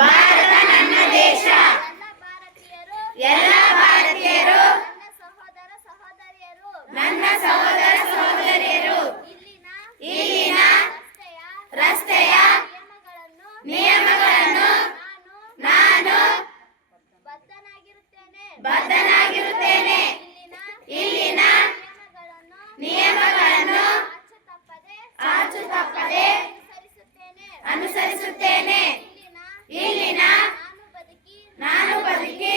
ಭಾರತ ನನ್ನ ದೇಶ. ಎಲ್ಲ ಭಾರತೀಯರು ನನ್ನ ಸಹೋದರ ಸಹೋದರಿಯರು. ಇಲ್ಲಿನ ರಸ್ತೆಯ ನಿಯಮಗಳನ್ನು ನಾನು ಬದ್ಧನಾಗಿರುತ್ತೇನೆ. ಇಲ್ಲಿನ ನಿಯಮಗಳನ್ನು ಆಚು ತಪ್ಪದೆ ಅನುಸರಿಸುತ್ತೇನೆ. ಇಲ್ಲಿನ ನಾನು ಬದುಕಿ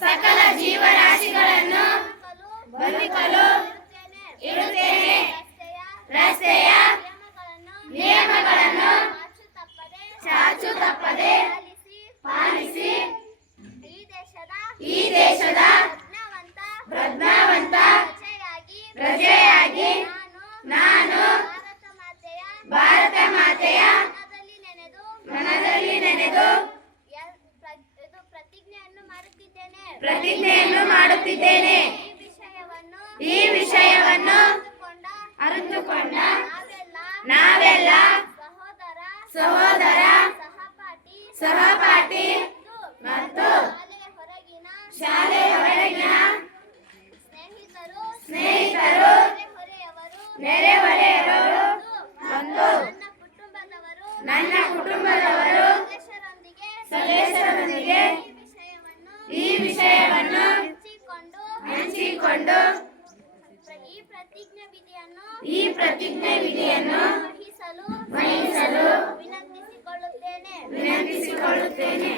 ಸಕಲ ಜೀವರಾಶಿಗಳನ್ನು ಬದುಕಲು ಇರುತ್ತೇನೆ. ರಸ್ತೆಯ ನಿಯಮಗಳನ್ನು ಚಾಚು ತಪ್ಪದೆ ಪಾಲಿಸಿ ಈ ದೇಶದ ಪ್ರಜ್ಞಾವಂತ ಪ್ರಜೆಯಾಗಿ ನಾನು ಭಾರತ ಮಾತೆಯ ಮನದಲ್ಲಿ ನೆನೆದು ಪ್ರತಿಜ್ಞೆಯನ್ನು ಮಾಡುತ್ತಿದ್ದೇನೆ. ಈ ವಿಷಯವನ್ನು ಅರಿತುಕೊಂಡ ನಾವೆಲ್ಲ ಸಹೋದರ ಸಹಪಾಠಿ ಮತ್ತು ಶಾಲೆಯ ಹೊರಗಿನ ಸ್ನೇಹಿತರು ನೆರೆಹೊರೆಯವರು ಮತ್ತು ನನ್ನ ಕುಟುಂಬದವರು ಸದಸ್ಯರೊಂದಿಗೆ ಈ ವಿಷಯವನ್ನು ಹಂಚಿಕೊಂಡು ಈ ಪ್ರತಿಜ್ಞೆ ವಿಧಿಯನ್ನು ವಹಿಸಲು ವಿನಂತಿಸಿಕೊಳ್ಳುತ್ತೇನೆ.